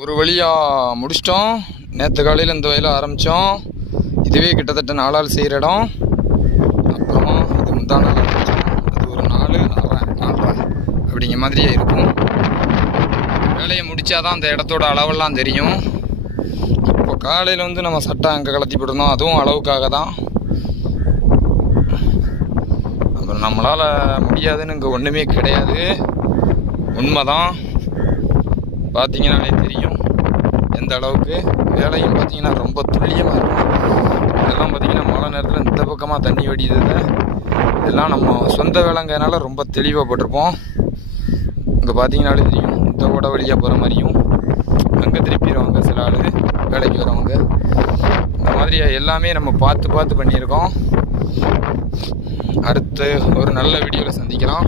ஒரு வழியாக முடிச்சிட்டோம். நேற்று காலையில் இந்த வயலில் ஆரம்பித்தோம். இதுவே கிட்டத்தட்ட 4 ஆள் செய்கிற இடம். அப்புறமா இது முந்தான நாள் ஆரம்பித்தோம். அது ஒரு 4 அப்படிங்கிற மாதிரியே இருக்கும். வேலையை முடித்தாதான் அந்த இடத்தோட அளவெல்லாம் தெரியும். இப்போ காலையில் நம்ம சட்டை அங்கே கலத்தி போட்டிருந்தோம். அதுவும் அளவுக்காக தான். அப்புறம் நம்மளால் முடியாதுன்னு இங்கே ஒன்றுமே கிடையாது. உண்மைதான். பார்த்தீங்கன்னாலே தெரியும் எந்த அளவுக்கு வேலையும் பார்த்தீங்கன்னா ரொம்ப துல்லியமாக இருக்கும். இதெல்லாம் பார்த்தீங்கன்னா மழை நேரத்தில் இந்த பக்கமாக தண்ணி வடியுது. இதெல்லாம் நம்ம சொந்த வேலைங்கிறதுனால ரொம்ப தெளிவாக போட்டிருப்போம். இங்கே பார்த்தீங்கன்னாலே தெரியும் இந்த ஓட வழியாக போகிற மாதிரியும் அங்கே திருப்பிடுவாங்க சில ஆள் வேலைக்கு வரவங்க. இந்த மாதிரி எல்லாமே நம்ம பார்த்து பண்ணியிருக்கோம். அடுத்து ஒரு நல்ல வீடியோவில் சந்திக்கலாம்.